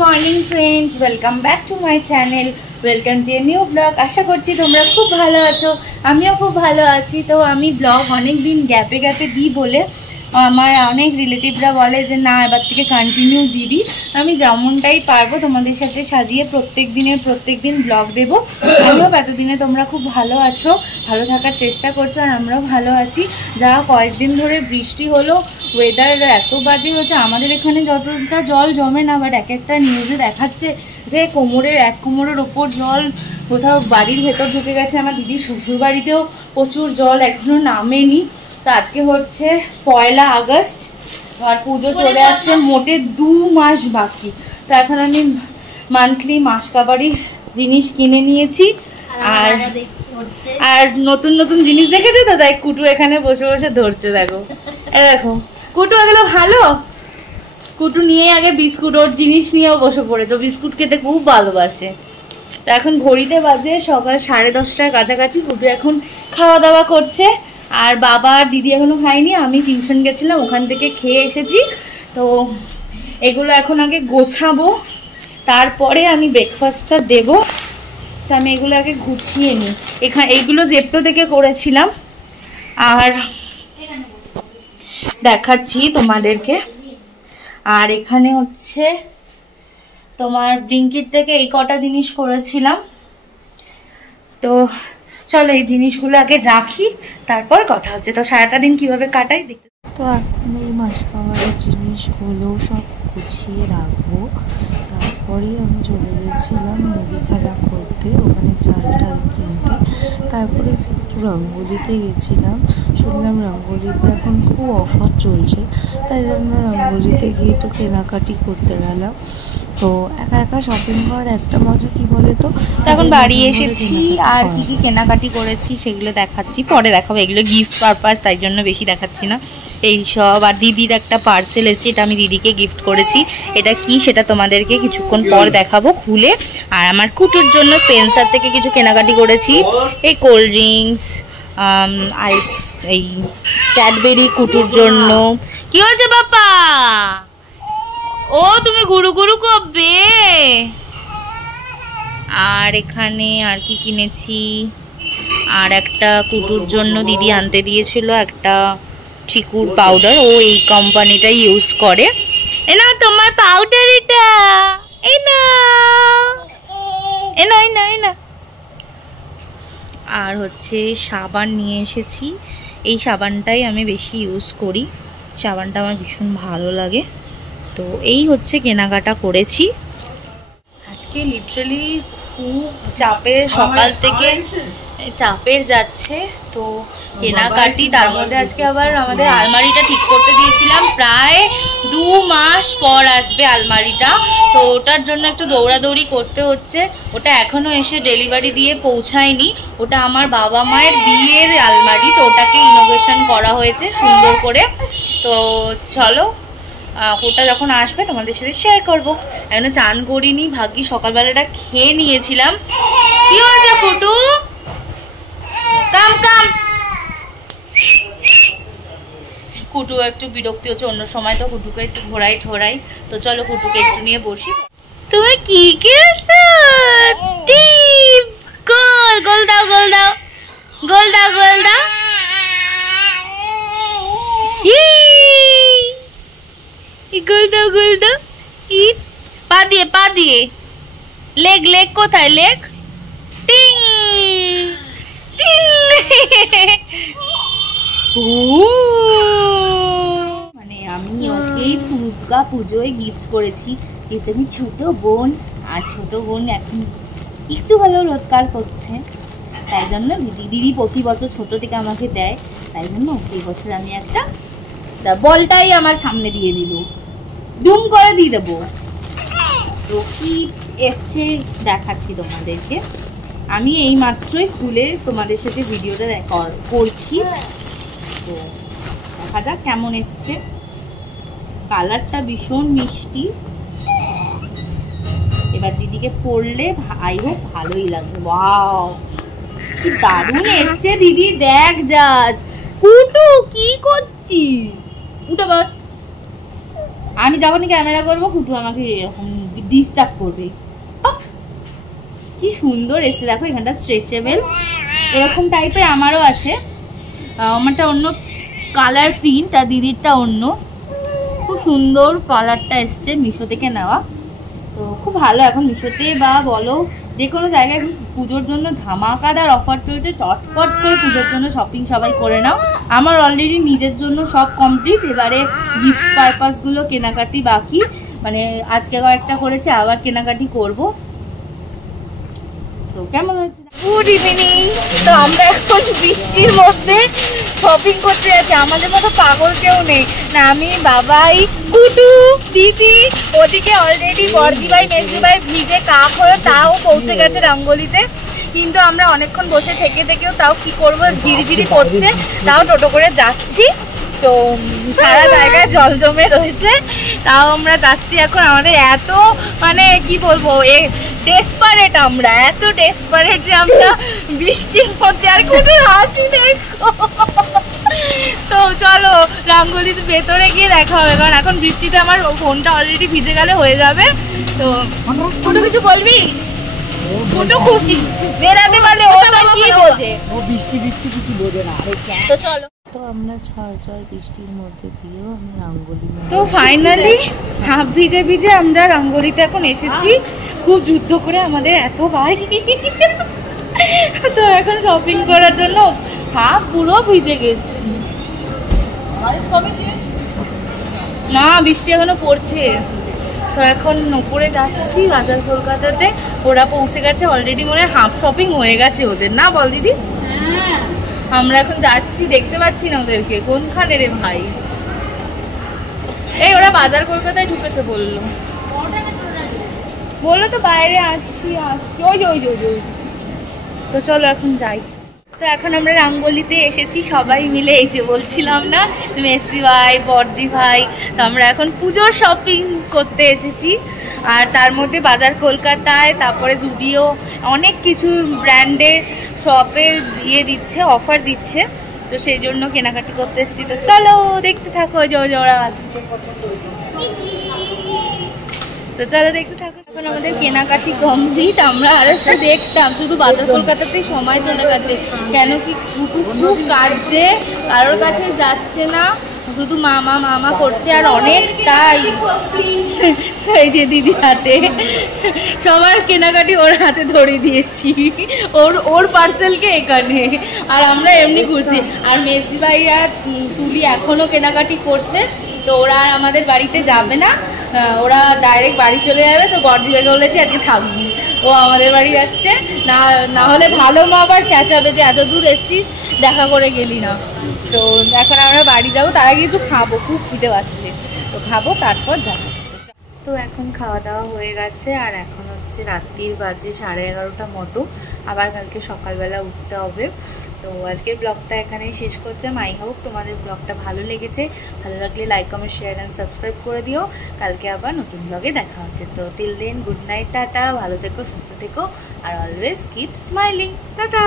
Morning friends, welcome back to my channel, welcome to a new blog. আশা করছি তোমরা খুব ভালো আছো, আমিও খুব ভালো আছি। তো আমি ব্লগ অনেক দিন গ্যাপে দিই বলে আমার অনেক রিলেটিভরা বলে যে না এবার থেকে কন্টিনিউ দিবি। আমি যেমনটাই পারবো তোমাদের সাথে সাজিয়ে প্রত্যেক দিন ব্লগ দেবো। আমিও এতদিনে তোমরা খুব ভালো আছো, ভালো থাকার চেষ্টা করছো, আর আমরাও ভালো আছি। যা কয়েকদিন ধরে বৃষ্টি হলো, ওয়েদার এত বাজে হচ্ছে, আমাদের এখানে যতটা জল জমে না, বাট এক একটা নিউজে দেখাচ্ছে যে এক কোমরের ওপর জল কোথাও বাড়ির ভেতর ঢুকে গেছে। আমার দিদির শ্বশুর বাড়িতেও প্রচুর জল, এখনো নামেনি। তো আজকে হচ্ছে 1 আগস্ট, আর পুজো চলে আসছে, মোটে 2 মাস বাকি। তো এখন আমি মান্থলি মাসকাবারির জিনিস কিনে নিয়েছি, আর নতুন জিনিস দেখেছে তো, তাই কুটু এখানে বসে বসে ধরছে। দেখো দেখো কুটু এগুলো ভালো। কুটু নিয়ে আগে বিস্কুট, ওর জিনিস নিয়েও বসে পড়েছে, বিস্কুট খেতে খুব ভালোবাসে। তো এখন ঘড়িতে বাজে সকাল 10:30টার কাছাকাছি। কুটু এখন খাওয়া দাওয়া করছে, আর বাবা আর দিদি এখনো খায়নি। আমি টিউশন গেছিলাম, ওখান থেকে খেয়ে এসেছি। তো এগুলো এখন আগে গোছাবো, তারপরে আমি ব্রেকফাস্টটা দেবো। তো আমি এগুলো আগে গুছিয়ে নিই। এইগুলো জেপ্টো থেকে করেছিলাম, আর দেখাচ্ছি তোমাদেরকে। আর এখানে হচ্ছে তোমার ব্লিঙ্কিট থেকে এই কটা জিনিস করেছিলাম। তো চলো এই জিনিসগুলো আগে রাখি, তারপর কথা হচ্ছে। তো সারাটা দিন কিভাবে কাটাই দেখতে। তো এখন এই মাসকাবারের জিনিসগুলো সব গুছিয়ে রাখবো। তারপরেই আমি চলে গেছিলাম মুদি খেলা করতে, ওখানে চাল টাল কিনতে। তারপরে একটু রঙ্গোলিতে গেছিলাম, শুনলাম রঙ্গোলিতে এখন খুব অফার চলছে, তাই জন্য রঙ্গোলিতে গিয়ে একটু কেনাকাটি করতে গেলাম। তো একা শপিং করার একটা মজা কি বলে তো। এখন বাড়ি এসেছি, আর কি কেনাকাটি করেছি সেগুলো দেখাচ্ছি, পরে দেখাবো। এগুলো গিফট পারপাস, তাই জন্য বেশি দেখাচ্ছি না এইসব। আর দিদির একটা পার্সেল এসেছে, এটা আমি দিদিকে গিফট করেছি। এটা কি সেটা তোমাদেরকে কিছুক্ষণ পর দেখাবো খুলে। আর আমার কুটুর জন্য স্পেন্সার থেকে কিছু কেনাকাটি করেছি, এই কোল্ড ড্রিঙ্কস, আইস, এই ক্যাডবেরি কুটুর জন্য। কি হয়েছে বাবা? ও তুমি গুরু করবে। আর এখানে আর কি কিনেছি, আর একটা কুটুর জন্য দিদি আনতে দিয়েছিল একটা চিকুর পাউডার, ও এই কোম্পানিটা ইউজ করে। এ নাও তোমার পাউডার, এটা এই না। আর হচ্ছে সাবান নিয়ে এসেছি, এই সাবানটাই আমি বেশি ইউজ করি, সাবানটা আমার ভীষণ ভালো লাগে। তো এই হচ্ছে কেনাকাটা করেছি আজকে। লিটারালি খুব চাপের, সকাল থেকে চাপের যাচ্ছে। তো কেনাকাটি, তার মধ্যে আজকে আবার আমাদের আলমারিটা ঠিক করতে দিয়েছিলাম, প্রায় 2 মাস পর আসবে আলমারিটা। তো ওটার জন্য একটু দৌড়াদৌড়ি করতে হচ্ছে। ওটা এখনো এসে ডেলিভারি দিয়ে পৌঁছায়নি। ওটা আমার বাবা মায়ের বিয়ের আলমারি, তো ওটাকে ইনোভেশন করা হয়েছে সুন্দর করে। তো চলো ওটা যখন আসবে তোমাদের সাথে শেয়ার করবো। এখনো চান করিনি, ভাগ্যি সকালবেলাটা খেয়ে নিয়েছিলাম। কি হয়েছে কুটু? কাম কুটু একটু বিরক্তি হচ্ছে, অন্য সময় তো কুটুকে একটু ঘোরাই ঠোরাই। তো চলো কুটুকে একটু নিয়ে বসি। তুমি কি খেলছো? গোল দাও গোল দাও। পা দিয়ে লেগ কোথায়? লেগ টিং মানে আমি ওকে দুর্গা পুজোয় গিফট করেছি, যেহেতু আমি ছোট বোন, আর ছোট বোন এখন একটু হলেও রোজগার করছে, তাই জন্য দিদি প্রতি বছর ছোট থেকে আমাকে দেয়, তাই জন্য এই বছর আমি একটা বলটাই আমার সামনে দিয়ে দিল, দুম করে দিয়ে দেবো। তো কি এসছে দেখাচ্ছি তোমাদেরকে। আমি এই মাত্রই খুলে তোমাদের সাথে ভিডিওটা করছি। তো দেখা যাক কেমন এসছে। কালারটা ভীষণ মিষ্টি, এবার দিদিকে পরলে আই হোপ ভালোই লাগবে। ওয়াও কি দারুণ এসছে দিদি, দেখ যাস। কুটু কি করছিস? উঠে বস। আমি যখনই ক্যামেরা করবো কুটু আমাকে এরকম ডিস্টার্ব করবে। কি সুন্দর এসে দেখো, এখানটা স্ট্রেচেবল এরকম টাইপের আমারও আছে। আমারটা অন্য কালার প্রিন্ট আর দিদিরটা অন্য। খুব সুন্দর কালারটা এসছে, মিশো থেকে নেওয়া। তো খুব ভালো, এখন মিশোতে বা বলো যে কোনো জায়গায় পুজোর জন্য ধামাকাদার অফার চলছে। চটপট করে পুজোর জন্য শপিং সবাই করে নাও। আমার অলরেডি নিজের জন্য সব কমপ্লিট, এবারে গিফট পারপাসগুলো কেনাকাটি বাকি। মানে আজকে কয়েকটা করেছি, আবার কেনাকাটি করব। তো কেমন হয়েছে? Good evening. তো আমরা এখন বৃষ্টির মধ্যে শপিং করতে যাচ্ছি। আমাদের মতো পাগল কেউ নেই না, আমি, বাবাই, কুটু, দিদি। ওদিকে অলরেডি বর্দিভাই মেজদিভাই ভিজে কাক হয়ে তাও পৌঁছে গেছে রঙ্গলিতে। কিন্তু আমরা অনেকক্ষণ বসে থেকে থেকেও তাও কি করব, ঝিরিঝিরি করছে, তাও টোটো করে যাচ্ছি। তো সারা জায়গায় জল জমে রয়েছে, তাও আমরা যাচ্ছি এখন। আমাদের এত মানে কি বলবো, ডেসপারেট, আমরা এত ডেসপারেট যে আমরা বৃষ্টির মধ্যে, আর কত হাসি দেখো। তো চলো রাঙ্গলির ভেতরে গিয়ে দেখা হবে, কারণ এখন বৃষ্টিতে আমার ফোনটা অলরেডি ভিজে গেলে হয়ে যাবে। তো কোনো কিছু বলবি? কত খুশি বেরাতে পারলে, ও তো কি বোঝে, ও বৃষ্টি বৃষ্টি কিছু বোঝে না। তো চলো, তো আমরা ঝড় বৃষ্টির মধ্যে দিয়েও আমি রঙ্গোলি, তো ফাইনালি হাফ ভিজে ভিজে আমরা রঙ্গোলিতে এখন এসেছি। খুব যুদ্ধ করে আমাদের এত ভাই। তো এখন শপিং করার জন্য হাফ পুরো ভিজে গেছি। না, বৃষ্টি এখনো পড়ছে। তো এখন উপরে যাচ্ছি বাজার কলকাতাতে। ওরা পৌঁছে গেছে অলরেডি, মনে হয় হাফ শপিং হয়ে গেছে ওদের, না বল দিদি? আমরা এখন যাচ্ছি, দেখতে পাচ্ছি না ওদেরকে, কোনখানে রে ভাই? এই ওরা বাজার কলকাতায় ঢুকেছে বললো তো বাইরে আসছি। ওই যে ওই যে ওই যে। তো চলো এখন যাই। তো এখন আমরা রঙ্গোলিতে এসেছি সবাই মিলে, এই যে বলছিলাম না মেসদি ভাই, বর্দি ভাই। তো আমরা এখন পুজোর শপিং করতে এসেছি। আর তার মধ্যে বাজার কলকাতায়, তারপরে জুডিও, অনেক কিছু ব্র্যান্ডের শপে দিয়ে দিচ্ছে, অফার দিচ্ছে। তো সেই জন্য কেনাকাটি করতে এসেছি। তো চলো দেখতে থাকো, ওরা আসছে। তো চলো দেখতে থাকো। এখন আমাদের কেনাকাটি কমপ্লিট। আমরা আর একটু দেখতাম, শুধু বাজার কলকাতাতেই সময় চলে গেছে। কেন কি খুব কাটছে, কারোর কাছে যাচ্ছে না, শুধু মামা মামা করছে। আর অনেকটাই এই যে দিদি হাতে, সবার কেনাকাটি ওর হাতে ধরে দিয়েছি, ওর পার্সেলকে এখানে। আর আমরা এমনি ঘুরছি। আর মেসদি ভাইয়া তুলি এখনো কেনাকাটি করছে। তো ওরা আর আমাদের বাড়িতে যাবে না, ওরা ডাইরেক্ট বাড়ি চলে যাবে। তো বর্দি ভাইকে বলেছে আজকে থাকবি, ও আমাদের বাড়ি যাচ্ছে। না হলে ভালো মা আবার চেঁচাবে যে এত দূর এসছিস, দেখা করে গেলি না। তো এখন আমরা বাড়ি যাবো, তার আগে কিছু খাবো, খুব খিদে পাচ্ছে। তো খাবো, তারপর যাবো। তো এখন খাওয়া দাওয়া হয়ে গেছে, আর এখন হচ্ছে রাত্রির বাজে 11:30 মতো। আবার কালকে সকালবেলা উঠতে হবে। তো আজকের ব্লগটা এখানেই শেষ করছি। আই হোপ তোমাদের ব্লগটা ভালো লেগেছে। ভালো লাগলে like, comment, share and subscribe করে দিও। কালকে আবার নতুন ব্লগে দেখা হচ্ছে। তো till then, good night, tata. ভালো থেকো, সুস্থ থেকো, আর অলওয়েজ কিপ স্মাইলিং। টাটা।